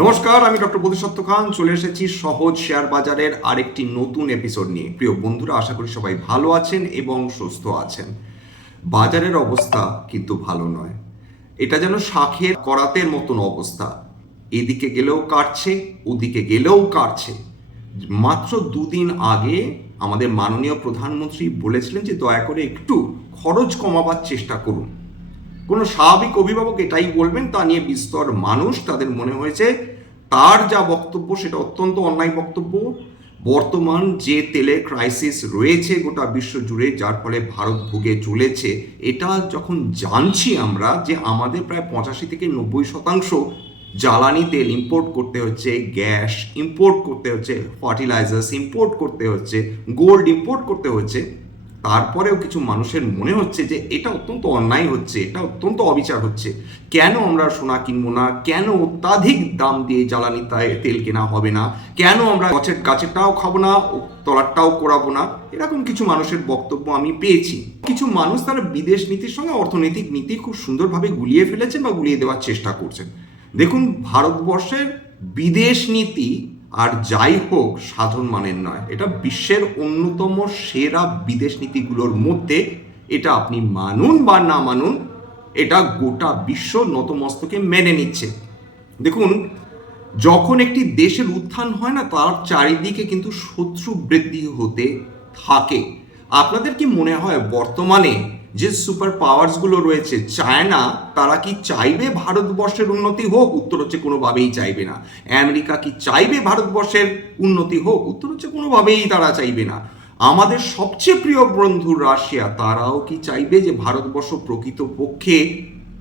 নমস্কার, আমি ডক্টর বোধিসত্ত্ব খান চলে এসেছি সহজ শেয়ার বাজারের আরেকটি নতুন এপিসোড নিয়ে। প্রিয় বন্ধুরা, আশা করি সবাই ভালো আছেন এবং সুস্থ আছেন। বাজারের অবস্থা কিন্তু ভালো নয়। এটা যেন শাঁখের করাতের মতন অবস্থা। এদিকে গেলেও কাটছে, ওদিকে গেলেও কাটছে। মাত্র দুদিন আগে আমাদের মাননীয় প্রধানমন্ত্রী বলেছিলেন যে দয়া করে একটু খরচ কমাবার চেষ্টা করুন। কোনো স্বাভাবিক অভিভাবক এটাই বলবেন, তা নিয়ে বিস্তর মানুষ তাদের মনে হয়েছে তার যা বক্তব্য সেটা অত্যন্ত অন্যায় বক্তব্য। বর্তমান যে তেলের ক্রাইসিস রয়েছে গোটা বিশ্ব জুড়ে, যার ফলে ভারত ভুগে চলেছে, এটা যখন জানছি আমরা যে আমাদের প্রায় 85 থেকে 90% জ্বালানি তেল ইম্পোর্ট করতে হচ্ছে, গ্যাস ইম্পোর্ট করতে হচ্ছে, ফার্টিলাইজার্স ইম্পোর্ট করতে হচ্ছে, গোল্ড ইম্পোর্ট করতে হচ্ছে, তারপরেও কিছু মানুষের মনে হচ্ছে যে এটা অত্যন্ত অন্যায় হচ্ছে, এটা অত্যন্ত অবিচার হচ্ছে। কেন আমরা সোনা কিনবো না? কেন অত্যাধিক দাম দিয়ে জ্বালানি তেল কেনা হবে না? কেন আমরা গাছেরটাও খাবো না, তলারটাও করাবো না? এরকম কিছু মানুষের বক্তব্য আমি পেয়েছি। কিছু মানুষ তারা বিদেশ নীতির সঙ্গে অর্থনৈতিক নীতি খুব সুন্দরভাবে গুলিয়ে ফেলেছেন বা গুলিয়ে দেওয়ার চেষ্টা করছেন। দেখুন, ভারতবর্ষের বিদেশ নীতি আর যাই হোক সাধারণ মানের নয়, এটা বিশ্বের অন্যতম সেরা বিদেশ নীতিগুলোর মধ্যে। এটা আপনি মানুন বা না মানুন, এটা গোটা বিশ্ব নতমস্তকে মেনে নিচ্ছে। দেখুন, যখন একটি দেশের উত্থান হয় না, তার চারিদিকে কিন্তু শত্রু বৃদ্ধি হতে থাকে। আপনাদের কি মনে হয় বর্তমানে যে সুপার পাওয়ার্সগুলো রয়েছে, চায়না, তারা কি চাইবে ভারতবর্ষের উন্নতি হোক? উত্তর হচ্ছে কোনোভাবেই চাইবে না। আমেরিকা কি চাইবে ভারতবর্ষের উন্নতি হোক? উত্তর হচ্ছে কোনোভাবেই তারা চাইবে না। আমাদের সবচেয়ে প্রিয় বন্ধু রাশিয়া, তারাও কি চাইবে যে ভারতবর্ষ প্রকৃতপক্ষে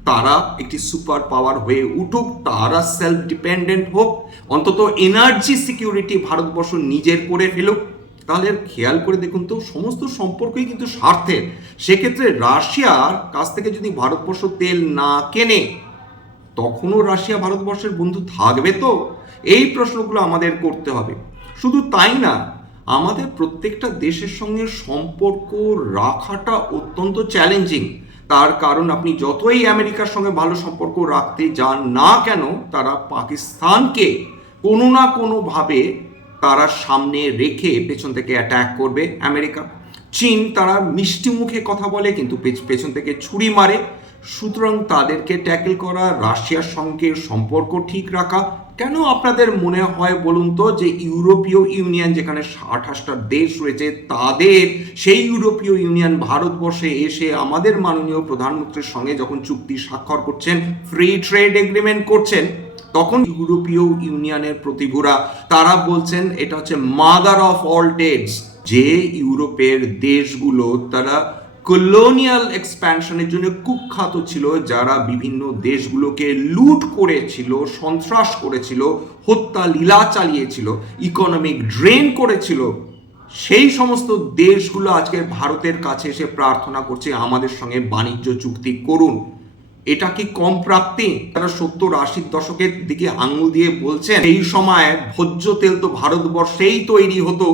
তারা একটি সুপার পাওয়ার হয়ে উঠুক, তারা সেলফ ডিপেন্ডেন্ট হোক, অন্তত এনার্জি সিকিউরিটি ভারতবর্ষ নিজের করে ফেলুক? তাহলে খেয়াল করে দেখুন তো, সমস্ত সম্পর্কই কিন্তু স্বার্থের। সেক্ষেত্রে রাশিয়ার কাছ থেকে যদি ভারতবর্ষ তেল না কেনে, তখনও রাশিয়া ভারতবর্ষের বন্ধু থাকবে তো? এই প্রশ্নগুলো আমাদের করতে হবে। শুধু তাই না, আমাদের প্রত্যেকটা দেশের সঙ্গে সম্পর্ক রাখাটা অত্যন্ত চ্যালেঞ্জিং। তার কারণ আপনি যতই আমেরিকার সঙ্গে ভালো সম্পর্ক রাখতে যান না কেন, তারা পাকিস্তানকে কোনো না কোনোভাবে তারা সামনে রেখে পেছন থেকে অ্যাট্যাক করবে। আমেরিকা, চীন, তারা মিষ্টি মুখে কথা বলে কিন্তু পেছন থেকে ছুরি মারে। সুতরাং তাদেরকে ট্যাকেল করা, রাশিয়ার সঙ্গে সম্পর্ক ঠিক রাখা। কেন আপনাদের মনে হয় বলুন তো যে ইউরোপীয় ইউনিয়ন, যেখানে 28টা দেশ রয়েছে, তাদের সেই ইউরোপীয় ইউনিয়ন ভারতবর্ষে এসে আমাদের মাননীয় প্রধানমন্ত্রীর সঙ্গে যখন চুক্তি স্বাক্ষর করছেন, ফ্রি ট্রেড এগ্রিমেন্ট করছেন, তখন ইউরোপীয় ইউনিয়নের প্রতিভূরা তারা বলছেন এটা হচ্ছে মাদার অফ অল ট্রেডস। যে ইউরোপের দেশগুলো তারা কলোনিয়াল এক্সপ্যানশনের জন্য কুখ্যাত ছিল, যারা বিভিন্ন দেশগুলোকে লুট করেছিল, সন্ত্রাস করেছিল, হত্যা লীলা চালিয়েছিল, ইকোনমিক ড্রেন করেছিল, সেই সমস্ত দেশগুলো আজকে ভারতের কাছে এসে প্রার্থনা করছে আমাদের সঙ্গে বাণিজ্য চুক্তি করুন। এটা কি কম প্রাপ্তি? তারা 70-80 দশকের দিকে আঙুল দিয়ে বলছেন এই সময় ভোজ্য তেল তো ভারতবর্ষেই তৈরি হতো,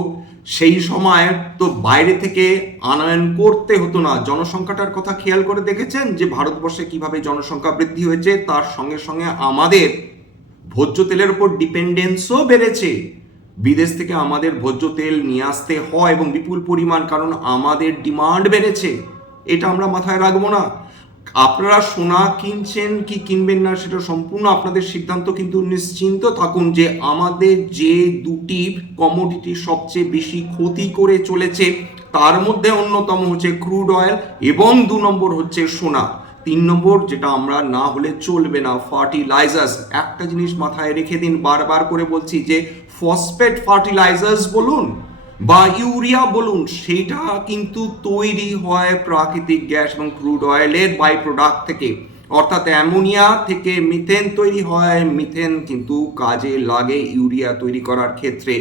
সেই সময় তো বাইরে থেকে আনয়ন করতে হতো না। জনসংখ্যাটার কথা খেয়াল করে দেখেছেন যে ভারতবর্ষে কিভাবে জনসংখ্যা বৃদ্ধি হয়েছে? তার সঙ্গে সঙ্গে আমাদের ভোজ্য তেলের উপর ডিপেন্ডেন্সও বেড়েছে। বিদেশ থেকে আমাদের ভোজ্য তেল নিয়ে আসতে হয় এবং বিপুল পরিমাণ, কারণ আমাদের ডিমান্ড বেড়েছে। এটা আমরা মাথায় রাখবো না। আপনারা সোনা কিনছেন কি কিনবেন না সেটা সম্পূর্ণ আপনাদের সিদ্ধান্ত, কিন্তু নিশ্চিন্ত থাকুন যে আমাদের যে দুটি কমোডিটি সবচেয়ে বেশি ক্ষতি করে চলেছে, তার মধ্যে অন্যতম হচ্ছে ক্রুড অয়েল এবং 2 নম্বর হচ্ছে সোনা। 3 নম্বর যেটা আমরা না হলে চলবে না, ফার্টিলাইজার্স। একটা জিনিস মাথায় রেখে দিন, বারবার করে বলছি যে ফসফেট ফার্টিলাইজার্স বলুন বা ইউরিয়া বলুন, সেটা কিন্তু তৈরি হয় প্রাকৃতিক গ্যাস এবং ক্রুড অয়েলের বাই প্রোডাক্ট থেকে। অর্থাৎ অ্যামোনিয়া থেকে মিথেন তৈরি হয়, মিথেন কিন্তু কাজে লাগে ইউরিয়া তৈরি করার ক্ষেত্রে।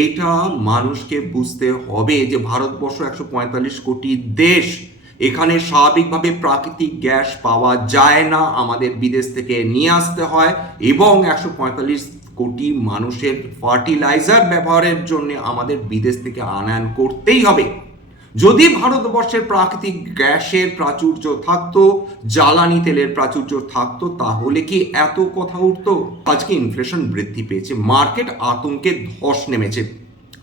এইটা মানুষকে বুঝতে হবে যে ভারতবর্ষ 145 কোটি দেশ, এখানে স্বাভাবিকভাবে প্রাকৃতিক গ্যাস পাওয়া যায় না, আমাদের বিদেশ থেকে নিয়ে আসতে হয়, এবং 145 কোটি মানুষের ফার্টিলাইজার ব্যবহারের জন্য আমাদের বিদেশ থেকে আনয়ন করতেই হবে। যদি ভারতবর্ষের প্রাকৃতিক গ্যাসের প্রাচুর্য থাকতো, জ্বালানি তেলের প্রাচুর্য থাকতো, তাহলে কি এত কথা উঠতো? আজকে ইনফ্লেশন বৃদ্ধি পেয়েছে, মার্কেট আতঙ্কে ধস নেমেছে।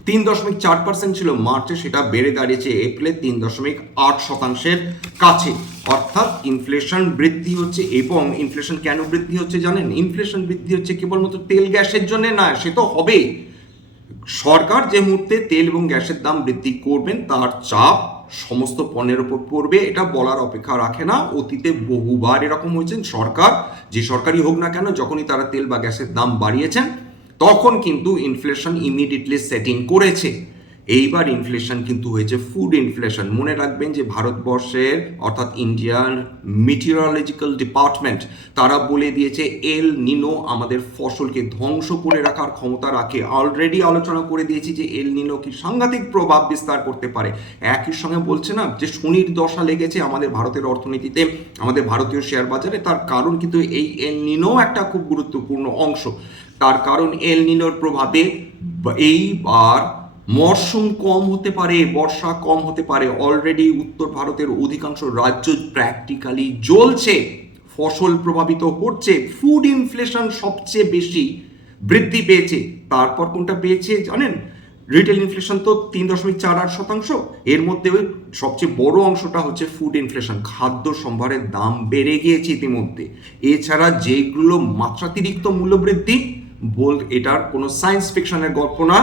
3.4% ছিল মার্চে, সেটা বেড়ে দাঁড়িয়েছে এপ্রিলে 3.8%-এর কাছে। অর্থাৎ ইনফ্লেশন বৃদ্ধি হচ্ছে। এবং ইনফ্লেশন কেন বৃদ্ধি হচ্ছে জানেন? ইনফ্লেশন বৃদ্ধি হচ্ছে কেবলমাত্র তেল গ্যাসের জন্য না, সে তো হবেই। সরকার যে মুহূর্তে তেল এবং গ্যাসের দাম বৃদ্ধি করবেন, তার চাপ সমস্ত পণ্যের উপর পড়বে, এটা বলার অপেক্ষা রাখে না। অতীতে বহুবার এরকম হয়েছে। সরকার, যে সরকারই হোক না কেন, যখনই তারা তেল বা গ্যাসের দাম বাড়িয়েছেন, তখন কিন্তু ইনফ্লেশন ইমিডিয়েটলি সেটিং করেছে। এইবার ইনফ্লেশন কিন্তু হয়েছে ফুড ইনফ্লেশন। মনে রাখবেন যে ভারতবর্ষের অর্থাৎ ইন্ডিয়ান মিটিওরোলজিক্যাল ডিপার্টমেন্ট তারা বলে দিয়েছে এল নিনো আমাদের ফসলকে ধ্বংস করে রাখার ক্ষমতা রাখে। অলরেডি আলোচনা করে দিয়েছি যে এল নিনো কি সাংঘাতিক প্রভাব বিস্তার করতে পারে। একই সঙ্গে বলছে না যে শনির দশা লেগেছে আমাদের ভারতের অর্থনীতিতে, আমাদের ভারতীয় শেয়ার বাজারে। তার কারণ কিন্তু এই এল নিনো একটা খুব গুরুত্বপূর্ণ অংশ। তার কারণ এল নিনোর প্রভাবে এইবার মরশুম কম হতে পারে, বর্ষা কম হতে পারে। অলরেডি উত্তর ভারতের অধিকাংশ রাজ্য প্র্যাকটিক্যালি জ্বলছে, ফসল প্রভাবিত হচ্ছে। ফুড ইনফ্লেশন সবচেয়ে বেশি বৃদ্ধি পেয়েছে। তারপর কোনটা পেয়েছে জানেন? রিটেল ইনফ্লেশন তো 3.48%। এর মধ্যে সবচেয়ে বড় অংশটা হচ্ছে ফুড ইনফ্লেশন। খাদ্য সম্ভারের দাম বেড়ে গিয়েছে ইতিমধ্যে। এছাড়া যেগুলো মাত্রাতিরিক্ত মূল্যবৃদ্ধি, এটার কোনো সায়েন্স ফিকশনের গল্প না।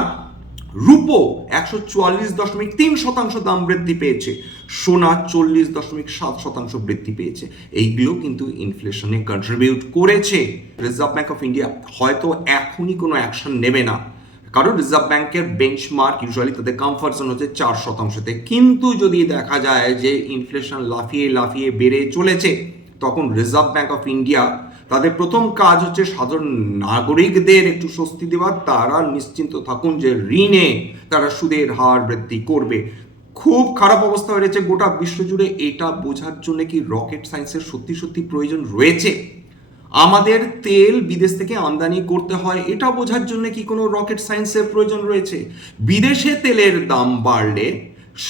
রূপো 144.3% দাম বৃদ্ধি পেয়েছে, সোনা 40.7% বৃদ্ধি পেয়েছে। এইগুলো কিন্তু ইনফ্লেশনে কন্ট্রিবিউট করেছে। রিজার্ভ ব্যাংক অফ ইন্ডিয়া হয়তো এখনই কোনো অ্যাকশন নেবে না, কারণ রিজার্ভ ব্যাংকের বেঞ্চমার্ক ইউজুয়ালি তাদের কমফর্ট জোন হচ্ছে 4%-তে। কিন্তু যদি দেখা যায় যে ইনফ্লেশন লাফিয়ে লাফিয়ে বেড়ে চলেছে, তখন রিজার্ভ ব্যাংক অফ ইন্ডিয়া তাদের প্রথম কাজ হচ্ছে সাধারণ নাগরিকদের একটু স্বস্তি দেওয়া। তারা নিশ্চিন্ত থাকুন যে ঋণে তারা সুদের হার বৃদ্ধি করবে। খুব খারাপ অবস্থা হয়েছে গোটা বিশ্বজুড়ে। এটা বোঝার জন্য কি রকেট সায়েন্সের সত্যি সত্যি প্রয়োজন রয়েছে? আমাদের তেল বিদেশ থেকে আমদানি করতে হয়, এটা বোঝার জন্য কি কোনো রকেট সায়েন্সের প্রয়োজন রয়েছে? বিদেশে তেলের দাম বাড়লে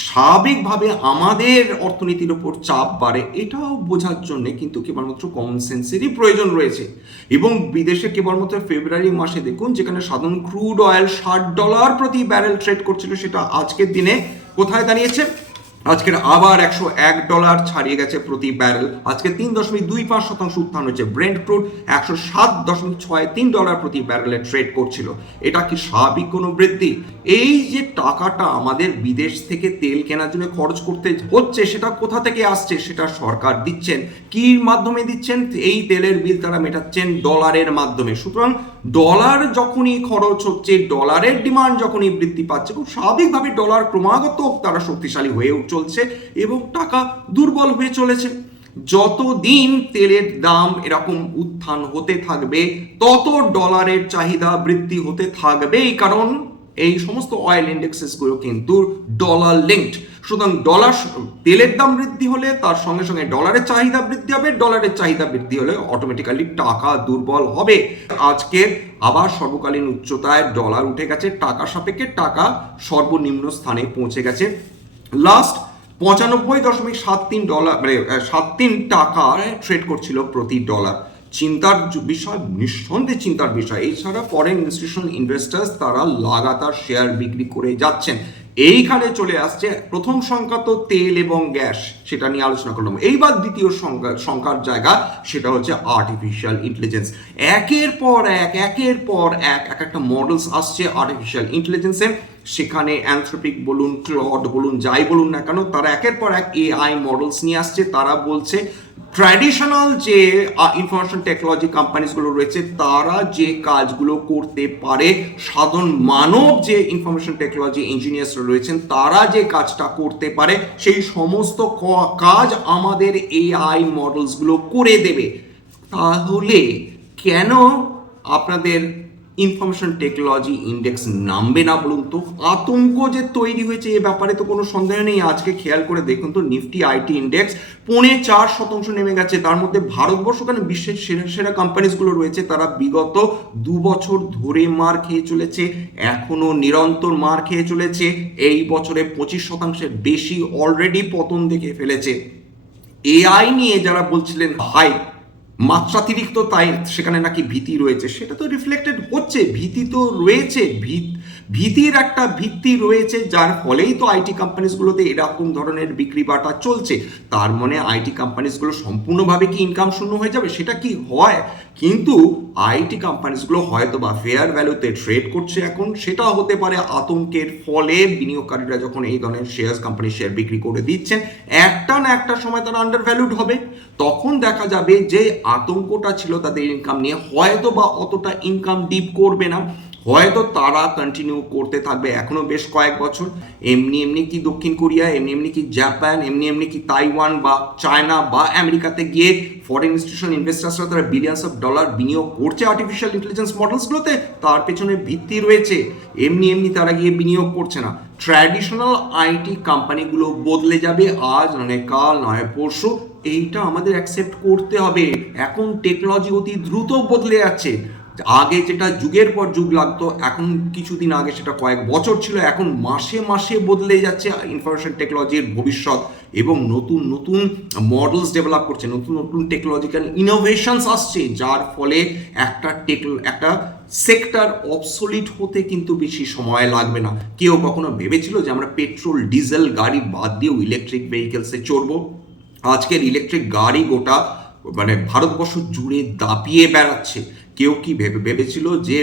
স্বাভাবিকভাবে আমাদের অর্থনীতির উপর চাপ বাড়ে, এটাও বোঝার জন্য কিন্তু কেবলমাত্র কমন সেন্সেরই প্রয়োজন রয়েছে। এবং বিদেশে কেবলমাত্র ফেব্রুয়ারি মাসে দেখুন, যেখানে সাধারণ ক্রুড অয়েল $60 প্রতি ব্যারেল ট্রেড করছিল, সেটা আজকের দিনে কোথায় দাঁড়িয়েছে? আজকের আবার $101 ছাড়িয়ে গেছে প্রতি ব্যারেল। আজকে 3.25% উত্থান হয়েছে। ব্রেন্ট ক্রুড $107.63 প্রতি ব্যারেলে ট্রেড করছিল। এটা কি স্বাভাবিক কোনো বৃদ্ধি? এই যে টাকাটা আমাদের বিদেশ থেকে তেল কেনার জন্য খরচ করতে হচ্ছে, সেটা কোথা থেকে আসছে? সেটা সরকার দিচ্ছেন। কি মাধ্যমে দিচ্ছেন? এই তেলের বিল তারা মেটাচ্ছেন ডলারের মাধ্যমে। সুতরাং ডলার যখনই খরচ হচ্ছে, ডলারের ডিমান্ড যখনই বৃদ্ধি পাচ্ছে, খুব স্বাভাবিকভাবে ডলার ক্রমাগত তারা শক্তিশালী হয়ে চলছে এবং টাকা দুর্বল হয়ে চলেছে। যতদিন তেলের দাম এরকম উত্থান হতে থাকবে, তত ডলারের চাহিদা বৃদ্ধি হতে থাকবেই, কারণ এই সমস্ত অয়েল ইন্ডেক্সেস গুলো কিন্তু ডলার লিঙ্কড। সুতরাং তেলের দাম বৃদ্ধি হলে তার সঙ্গে সঙ্গে ডলারের চাহিদা বৃদ্ধি হবে, ডলারের চাহিদা বৃদ্ধি হলে অটোমেটিক্যালি টাকা দুর্বল হবে। আজকে আবার সর্বকালীন উচ্চতায় ডলার উঠে গেছে, টাকা সাপেক্ষে টাকা সর্বনিম্ন স্থানে পৌঁছে গেছে। লাস্ট $95.73 মানে 73 টাকায় ট্রেড করছিল প্রতি ডলার। চিন্তার বিষয়, নিঃসন্দেহে চিন্তার বিষয়। এছাড়া ফরেন ইনস্টিটিউশনাল ইনভেস্টার্স তারা লাগাতার শেয়ার বিক্রি করে যাচ্ছেন। এইখানে চলে আসছে প্রথম সংখ্যা তো তেল এবং গ্যাস, সেটা নিয়ে আলোচনা করলাম। এইবার দ্বিতীয় সংখ্যার জায়গা, সেটা হচ্ছে আর্টিফিশিয়াল ইন্টেলিজেন্স। একের পর এক এক একটা মডেলস আসছে আর্টিফিশিয়াল ইন্টেলিজেন্সের। সেখানে অ্যানথ্রোপিক বলুন, ক্লড বলুন, যাই বলুন না কেন, তারা একের পর এক এআই মডেলস নিয়ে আসছে। তারা বলছে ট্র্যাডিশনাল যে ইনফরমেশন টেকনোলজি কোম্পানিজগুলো রয়েছে, তারা যে কাজগুলো করতে পারে, সাধারণ মানব যে ইনফরমেশন টেকনোলজি ইঞ্জিনিয়ার্স রয়েছেন তারা যে কাজটা করতে পারে, সেই সমস্ত কাজ আমাদের এআই মডেলসগুলো করে দেবে। তাহলে কেন আপনাদের ইনফরমেশন টেকনোলজি ইন্ডেক্স নামবে না বলুন তো? আতঙ্ক যে তৈরি হয়েছে এ ব্যাপারে তো কোনো সন্দেহ নেই। আজকে খেয়াল করে দেখুন তো, নিফটি আইটি ইন্ডেক্স 4.5% নেমে গেছে। তার মধ্যে ভারতবর্ষ কেন বিশ্বের সেরা সেরা কোম্পানিজগুলো রয়েছে, তারা বিগত 2 বছর ধরে মার খেয়ে চলেছে, এখনো নিরন্তর মার খেয়ে চলেছে। এই বছরে 25% বেশি অলরেডি পতন দেখে ফেলেছে। এআই নিয়ে যারা বলছিলেন হাই মাত্রাতিরিক্ত, তাই সেখানে নাকি ভীতি রয়েছে, সেটা তো রিফ্লেক্টেড হচ্ছে। ভীতি তো রয়েছে, ভীতির একটা ভিত্তি রয়েছে, যার ফলেই তো আইটি কোম্পানিজগুলোতে এরকম ধরনের বিক্রি বাটা চলছে। তার মানে আইটি কোম্পানিজগুলো সম্পূর্ণভাবে কি ইনকাম শূন্য হয়ে যাবে? সেটা কি হয়? কিন্তু আইটি কোম্পানিজগুলো হয়তো বা ফেয়ার ভ্যালুতে ট্রেড করছে এখন, সেটা হতে পারে আতঙ্কের ফলে বিনিয়োগকারীরা যখন এই ধরনের শেয়ার কোম্পানির শেয়ার বিক্রি করে দিচ্ছেন, একটা না একটা সময় তারা আন্ডার ভ্যালুড হবে। তখন দেখা যাবে যে আতঙ্কটা ছিল তাদের ইনকাম নিয়ে, হয়তো বা অতটা ইনকাম ডিপ করবে না, হয়তো তারা কন্টিনিউ করতে থাকবে এখনো বেশ কয়েক বছর। এমনি এমনি কি দক্ষিণ কোরিয়া, এমনি এমনি কি জাপান, এমনি এমনি কি তাইওয়ান বা চায়না বা আমেরিকাতে গিয়ে ফরেন ইনস্টিটিউশন ইনভেস্টার্সরা তারা বিলিয়ন্স অফ ডলার বিনিয়োগ করছে আর্টিফিশিয়াল ইন্টেলিজেন্স মডেলসগুলোতে? তার পেছনে ভিত্তি রয়েছে। এমনি এমনি তারা গিয়ে বিনিয়োগ করছে না। ট্র্যাডিশনাল আইটি কোম্পানিগুলো বদলে যাবে, আজ নয় কাল নয় পরশু, এইটা আমাদের অ্যাকসেপ্ট করতে হবে। এখন টেকনোলজি অতি দ্রুত বদলে যাচ্ছে। আগে যেটা যুগের পর যুগ লাগতো, এখন কিছুদিন আগে সেটা কয়েক বছর ছিল, এখন মাসে মাসে বদলে যাচ্ছে ইনফরমেশন টেকনোলজির ভবিষ্যৎ। এবং নতুন নতুন মডেলস ডেভেলপ করছে, নতুন নতুন টেকনোলজিক্যাল ইনোভেশনস আসছে, যার ফলে একটা সেক্টর অবসোলিট হতে কিন্তু বেশি সময় লাগবে না। কেউ কখনো ভেবেছিল যে আমরা পেট্রোল ডিজেল গাড়ি বাদ দিয়েও ইলেকট্রিক ভেহিকেলসে চড়বো? আজকের ইলেকট্রিক গাড়ি গোটা ভারতবর্ষ জুড়ে দাপিয়ে বেড়াচ্ছে। কেউ কি ভেবেছিল যে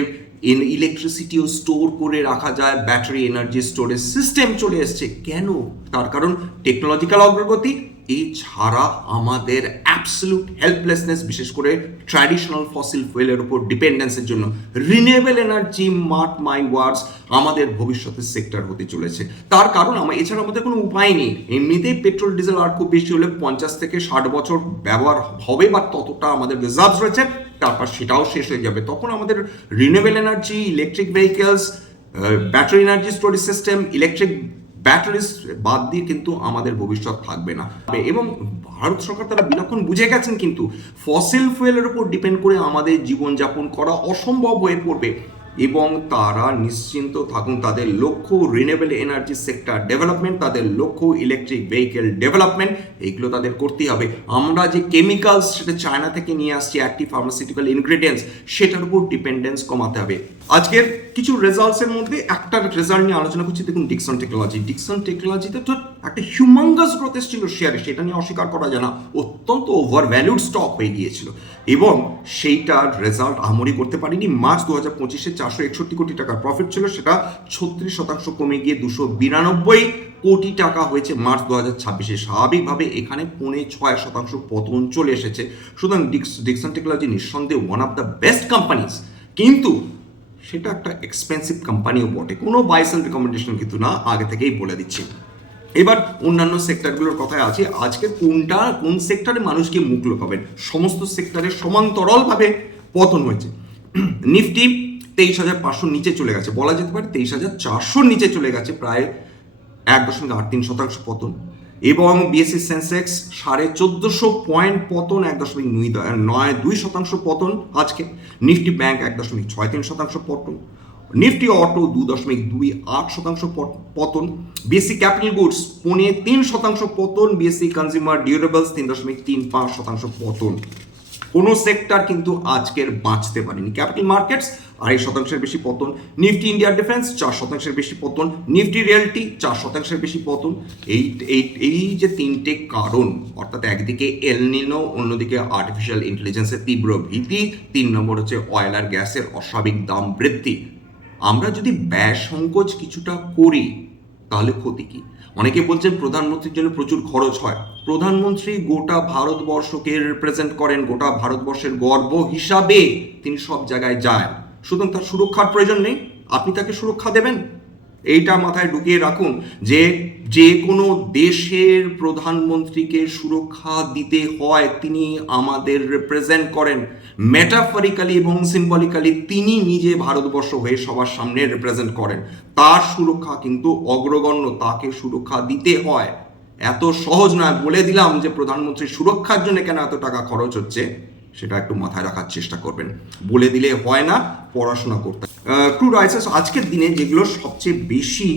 ইলেকট্রিসিটিও স্টোর করে রাখা যায়? ব্যাটারি এনার্জি স্টোরেজ সিস্টেম চলে এসছে। কেন? তার কারণ টেকনোলজিক্যাল অগ্রগতি, এছাড়া আমাদের অ্যাবসলিউট হেল্পলেসনেস, বিশেষ করে ট্র্যাডিশনাল ফসিল ফুয়েলের উপর ডিপেন্ডেন্সের জন্য। রিনিউয়েবল এনার্জি, মার্ক মাই ওয়ার্ডস, আমাদের ভবিষ্যতের সেক্টর হতে চলেছে। তার কারণ এছাড়া আমাদের কোনো উপায় নেই। এমনিতেই পেট্রোল ডিজেল আর খুব বেশি হলে 50 থেকে 60 বছর ব্যবহার হবে, বা ততটা আমাদের রিজার্ভস রয়েছে, তারপর সেটাও শেষ হয়ে যাবে। তখন আমাদের renewable energy, electric vehicles, battery energy storage system, electric batteries বাদ দিয়ে কিন্তু আমাদের ভবিষ্যৎ থাকবে না। এবং ভারত সরকার তারা বিলক্ষণ বুঝে গেছেন, কিন্তু ফসিল ফুয়েলের উপর ডিপেন্ড করে আমাদের জীবনযাপন করা অসম্ভব হয়ে পড়বে। এবং তারা নিশ্চিন্ত থাকুন, তাদের লক্ষ্য রিনিউয়েবল এনার্জি সেক্টর ডেভেলপমেন্ট, তাদের লক্ষ্য ইলেকট্রিক ভেহিকেল ডেভেলপমেন্ট, এইগুলো তাদের করতেই হবে। আমরা যে কেমিক্যালস সেটা চায়না থেকে নিয়ে আসছি, অ্যাক্টিভ ফার্মাসিউটিক্যাল ইনগ্রেডিয়েন্টস, সেটার উপর ডিপেন্ডেন্স কমাতে হবে। আজকের কিছু রেজাল্টসের মধ্যে একটা রেজাল্ট নিয়ে আলোচনা করছি। দেখুন, ডিকসন টেকনোলজিতে তো একটা হিউমাঙ্গাস গ্রোথ এসেছিল শেয়ারে, সেটা নিয়ে অস্বীকার করা যায় না। অত্যন্ত ওভার ভ্যালুড স্টক হয়ে গিয়েছিল এবং সেইটার রেজাল্ট আমরি করতে পারিনি। মার্চ 2025-এ 461 কোটি টাকার প্রফিট ছিল, সেটা 36% কমে গিয়ে 292 কোটি টাকা হয়েছে মার্চ 2026-এ। স্বাভাবিকভাবে এখানে 6.5% পতন চলে এসেছে। সুতরাং ডিকসন টেকনোলজি নিঃসন্দেহে one of the best companies, কিন্তু সেটা একটা এক্সপেন্সিভ কোম্পানিও বটে। কোনো বাই সেল রিকমেন্ডেশন কিন্তু না, আগে থেকেই বলে দিচ্ছি। এবার অন্যান্য সেক্টরগুলোর কথায় আছে। আজকে কোন সেক্টরে মানুষকে মুখ লোকাবেন? সমস্ত সেক্টরে সমান্তরালভাবে পতন হয়েছে। নিফটি 23,500 নিচে চলে গেছে, বলা যেতে পারে 23,400 নিচে চলে গেছে, প্রায় 1.83% পতন। এবং বিএসসি সেন্সেক্স 1450 পয়েন্ট পতন, 1.92% পতন আজকে। নিফটি ব্যাংক 1.63% পতন। নিফটি অটো 2.28% পতন। বিএসসি ক্যাপিটাল গুডস 3.3% পতন। বিএসসি কনজিউমার ডিউরেবলস 3.35% পতন। কোনো সেক্টর কিন্তু আজকের বাঁচতে পারেনি। ক্যাপিটাল মার্কেটস 2.5% বেশি পতন। নিফটি ইন্ডিয়া ডিফেন্স 4% বেশি পতন। নিফটি রিয়েলটি 4% বেশি পতন। এই যে তিনটে কারণ, অর্থাৎ একদিকে এল নিনো, অন্যদিকে আর্টিফিশিয়াল ইন্টেলিজেন্সের তীব্র ভীতি, 3 নম্বর হচ্ছে অয়েল আর গ্যাসের অস্বাভাবিক দাম বৃদ্ধি। আমরা যদি ব্যয় সংকোচ কিছুটা করি তাহলে ক্ষতি কি? অনেকে বলছেন প্রধানমন্ত্রীর জন্য প্রচুর খরচ হয়। প্রধানমন্ত্রী গোটা ভারতবর্ষকে রিপ্রেজেন্ট করেন, গোটা ভারতবর্ষের গর্ব হিসাবে তিনি সব জায়গায় যায়। সুতরাং তার সুরক্ষার প্রয়োজন নেই। আপনি তাকে সুরক্ষা দেবেন? এইটা মাথায় ঢুকিয়ে রাখুন যে যে কোনো দেশের প্রধানমন্ত্রীকে সুরক্ষা দিতে হয়, তিনি আমাদের রিপ্রেজেন্ট করেন মেটাফরিক্যালি এবং সিম্বলিক্যালি, তিনি নিজে ভারতবর্ষ হয়ে সবার সামনে রিপ্রেজেন্ট করেন। তার সুরক্ষা কিন্তু অগ্রগণ্য, তাকে সুরক্ষা দিতে হয়। এত সহজ নয়। বলে দিলাম যে প্রধানমন্ত্রীর সুরক্ষার জন্য কেন এত টাকা খরচ হচ্ছে, সেটা একটু মাথায় রাখার চেষ্টা করবেন। বলে দিলে হয় না, পড়াশোনা করতে। ক্রুড অয়েল আজকের দিনে যেগুলো সবচেয়ে বেশি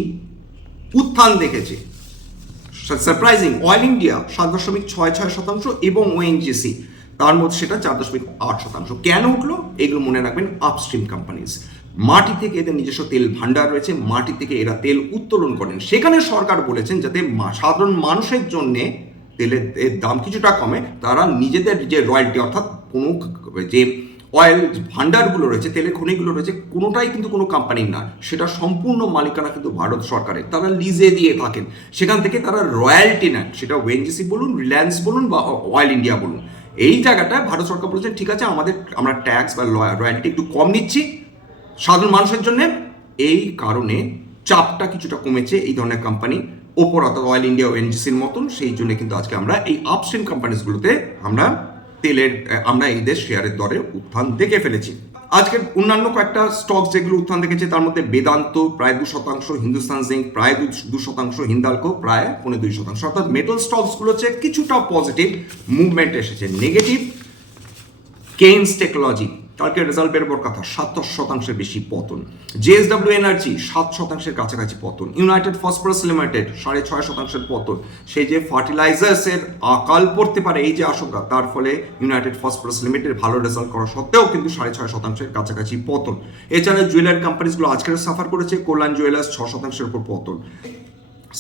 উত্থান দেখেছে, সারপ্রাইজিং, অয়েল ইন্ডিয়া 7.66% এবং ওএনজিসি তার মধ্যে সেটা 4.8%। কেন উঠলো এগুলো মনে রাখবেন, আপস্ট্রিম কোম্পানিজ, মাটি থেকে এদের নিজস্ব তেল ভান্ডার রয়েছে, মাটি থেকে এরা তেল উত্তোলন করেন। সেখানে সরকার বলেছেন যাতে সাধারণ মানুষের জন্যে তেলের দাম কিছুটা কমে, তারা নিজেদের যে রয়্যালটি অর্থাৎ কোনো যে অয়েল ভান্ডারগুলো রয়েছে, তেলের খনিগুলো রয়েছে, কোনোটাই কিন্তু কোনো কোম্পানির না, সেটা সম্পূর্ণ মালিকানা কিন্তু ভারত সরকারের। তারা লিজে দিয়ে থাকেন, সেখান থেকে তারা রয়্যালটি নেন, সেটা ওএনজিসি বলুন, রিলায়েন্স বলুন বা অয়েল ইন্ডিয়া বলুন। এই জায়গাটা ভারত সরকার বলেছেন ঠিক আছে, আমরা ট্যাক্স বা রয়্যালটি একটু কম নিচ্ছি সাধারণ মানুষের জন্য। এই কারণে চাপটা কিছুটা কমেছে এই ধরনের কোম্পানি ওপর, অর্থাৎ অয়েল ইন্ডিয়া, ওএনজিসির মতন। সেই জন্য কিন্তু আজকে আমরা এই আপস্ট্রিম কোম্পানিজগুলোতে আমরা এই শেয়ারের দরে উত্থান দেখে ফেলেছি। আজকের অন্যান্য কয়েকটা স্টক যেগুলো উত্থান দেখেছে তার মধ্যে বেদান্ত প্রায় 2%, হিন্দুস্তান জিঙ্ক প্রায় 2%, হিন্দালকো প্রায় 2.5%। অর্থাৎ মেটাল স্টকসগুলো হচ্ছে কিছুটা পজিটিভ মুভমেন্ট এসেছে। নেগেটিভ কেইনস টেকনোলজি, কালকে রেজাল্ট বেরোবার কথা, 7% বেশি পতন। জেএসডব্লিউ এনার্জি 7% কাছাকাছি পতন। ইউনাইটেড ফসফরাস লিমিটেড 6.5% পতন। সেই যে ফার্টিলাইজার্সের আকাল পড়তে পারে এই যে আশঙ্কা, তার ফলে ইউনাইটেড ফসফরাস লিমিটেড ভালো রেজাল্ট করা সত্ত্বেও কিন্তু 6.5% কাছাকাছি পতন। এছাড়া জুয়েলারি কোম্পানিজগুলো আজকের সাফার করেছে। কল্যাণ জুয়েলার্স 6%-এর উপর পতন।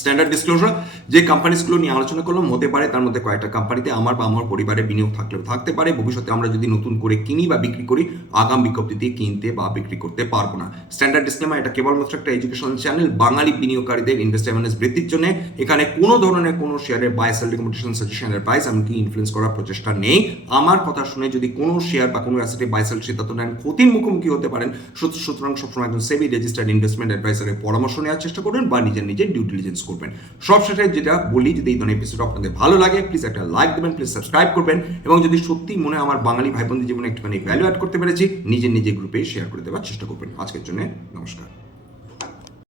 স্ট্যান্ডার্ড ডিসক্লোজার যে কোম্পানিজগুলো নিয়ে আলোচনা করলাম, হতে পারে তার মধ্যে কয়েকটা কোম্পানিতে আমার বা আমার পরিবারের বিনিয়োগ থাকলেও থাকতে পারে। ভবিষ্যতে আমরা যদি নতুন করে কিনি বা বিক্রি করি, আগাম বিজ্ঞপ্তিতে কিনতে বা বিক্রি করতে পারবো না। স্ট্যান্ডার্ড ডিসক্লেমার, এটা কেবলমাত্র একটা এডুকেশন চ্যানেল, বাঙালি বিনিয়োগকারীদের ইনভেস্ট অ্যাওয়ারনেস বৃদ্ধির জন্য। এখানে কোনো ধরনের কোনো শেয়ারের বাই সেল রিকমেন্ডেশন, সাজেশনের প্রাইস এমনকি ইনফ্লুয়েন্স করার প্রচেষ্টা নেই। আমার কথা শুনে যদি কোনো শেয়ার বা কোনো অ্যাসেটে বাই সেল সিদ্ধান্ত নেন, ক্ষতির মুখোমুখি হতে পারেন। সুতরাং সবসময় একজন সেবি রেজিস্টার্ড ইনভেস্টমেন্ট অ্যাডভাইসারের পরামর্শ নেওয়ার চেষ্টা করবেন বা নিজের ডিউ ডিলিজেন্স করবেন। সবশেষে যেটা বলি, যদি এই ধরনের এপিসোড আপনাদের ভালো লাগে, প্লিজ একটা লাইক দেবেন, প্লিজ সাবস্ক্রাইব করবেন, এবং যদি সত্যি মনে আমার বাঙালি ভাই বোনদের জীবনে একটুখানি ভ্যালু অ্যাড করতে পেরেছি, নিজের গ্রুপে শেয়ার করে দেওয়ার চেষ্টা করবেন। আজকের জন্য নমস্কার।